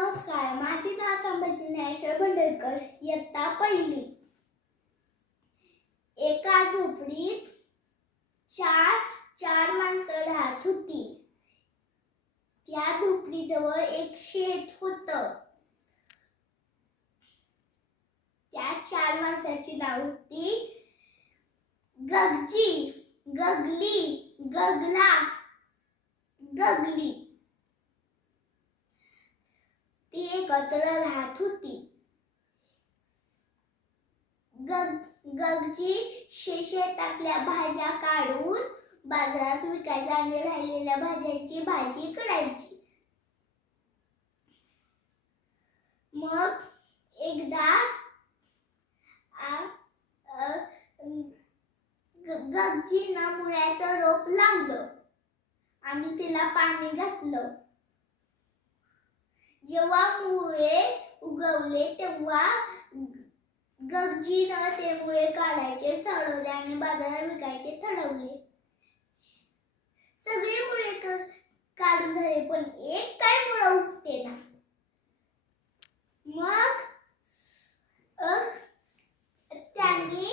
नमस्कार, माझे नाव संभाजी ज्ञानेश्वर भंडारकर, इयत्ता पहिली. एका झोपडीत चार माणसं राहत होती. त्या झोपडीजवळ एक शेत होतं. त्या 4 माणसांची नाव होती गगजी, गगली, गगला, गगली. ती एकत्र राहत होती. गगजी शेतातल्या भाज्या काढून बाजारात विकायला आणि राहिलेल्या भाज्यांची भाजी करायची. मग एकदा गगजीनं मुळ्याचं रोप लावलं आणि तिला पाणी घातलं. जेव्हा मुळे उगवले तेव्हा गगजीनं ते मुळे काढायचे ठरवले आणि बाजारात विकायचे ठरवले. सगळे मुळे काढून झाले पण एक काय मुळं उगतेना. मग त्यांनी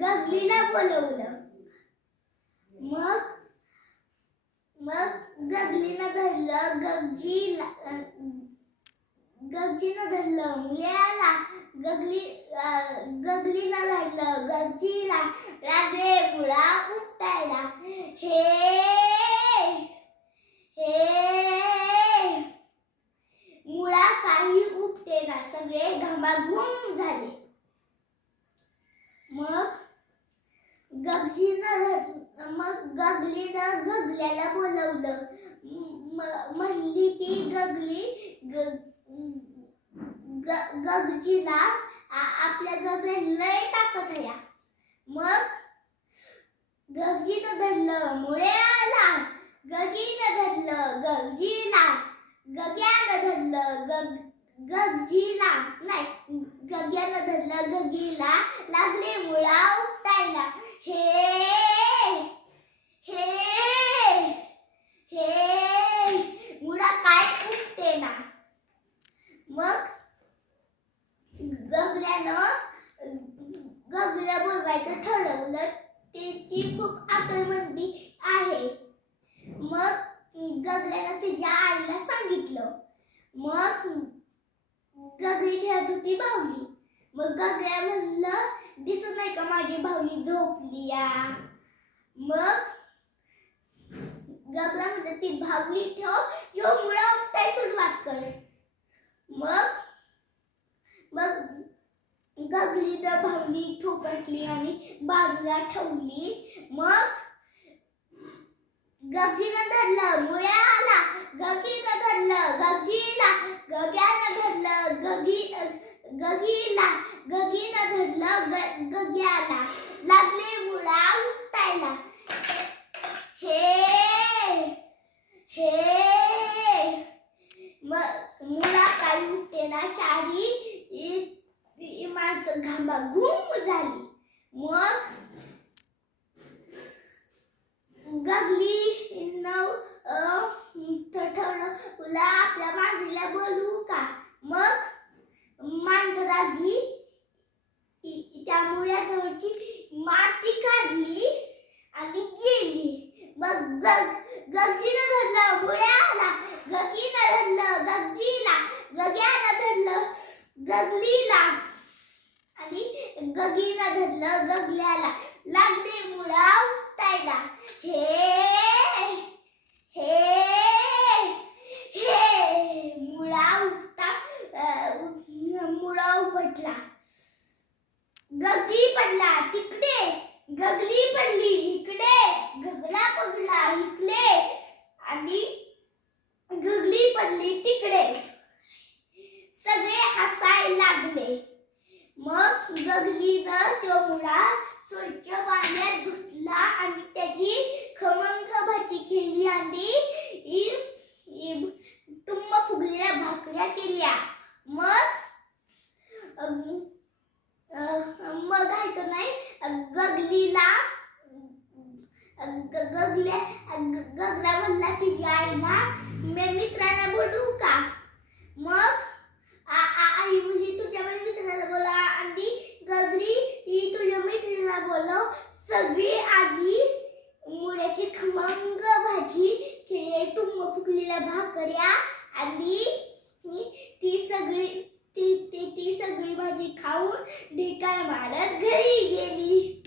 गगलीला बोलवलं. मग गगलीनं धरलं गगजीनं धरलं मुळ्याला. गगलीनं धरलं गगजीला. लागले मुळा उपटायला. मुळा काही उपटेना. सगळे घामाघूम झाले. मग गगलीनं गगल्याला बोलवलं. म्हणली ती गगली गगजीला, आपल्या गगल्यात लय ताकद आहे. मग गगजीनं धरलं मुळ्याला. गगीनं धरलं गगजीला. गग्यानं धरलं गगजीला. नाही, गग्यानं धरलं गगीला. लागले मुळा उपटायला. मुळा काय उपटेना. मग गगल्या बोलवायचं ठरवलं. ती खूप आकलमंदी आहे. मग गगल्यानं तिच्या आईला सांगितलं. मग गगली खेळत होती बाहुली. मग गगल्या म्हणलं, दिसत नाही का माझी बाहुली झोपली या. मग गगला म्हणलं, ती बाहुली ठेव, जो मुळा उपटाय सुरुवात कर. मग गगलीनं बाहुली थोपटली आणि बाजूला ठेवली. मग गगजीनं धरलं मुळ्याला. गगीनं धरलं गगजीला. गग्यानं धरलं गगीला. गगीनं धरलं गग्याला. लागले मुळा उपटायला. मुळा काही उपटेना. 4 माणसं घामाघूम झाली. मग गगलीनं ठरवलं, तुला आपल्या मांजरीला बोलवू का. मग मांजर आली. त्या मुळ्याजवळची माती काढली आणि गेली. मग गगजीनं धरलं मुळ्याला. गगीनं धरलं गगजीला. गग्यानं धरलं गगलीला आणि गगीनं धरलं गगल्याला. लागले मुळा उपटायला. मुळा उपटला. गगजी पडला तिकडे. गगली पडली इकडे. गगला पडला इकडे आणि गगली पडली तिकडे. सगळे हसायला लागले. मग गगलीनं तो मुळा स्वच्छ पाण्यात धुतला आणि त्याची खमंग भाजी केली आणि टुम्म फुगलेल्या भाकऱ्या केल्या. मग नाही गगलीला गगला म्हणला तिच्या आईला, मी मित्रांना मित्रांना बोलू का? मग आई म्हणजे तुझ्या मित्राला बोला आणि गगरी ही तुझ्या मैत्रिणीला बोलव. सगळी आधी मुळ्याची खमंग भाजी, टुंब फुगलेल्या भाकऱ्या आणि ती सगळी भाजी खाऊन ढेकळ मारत घरी गेली.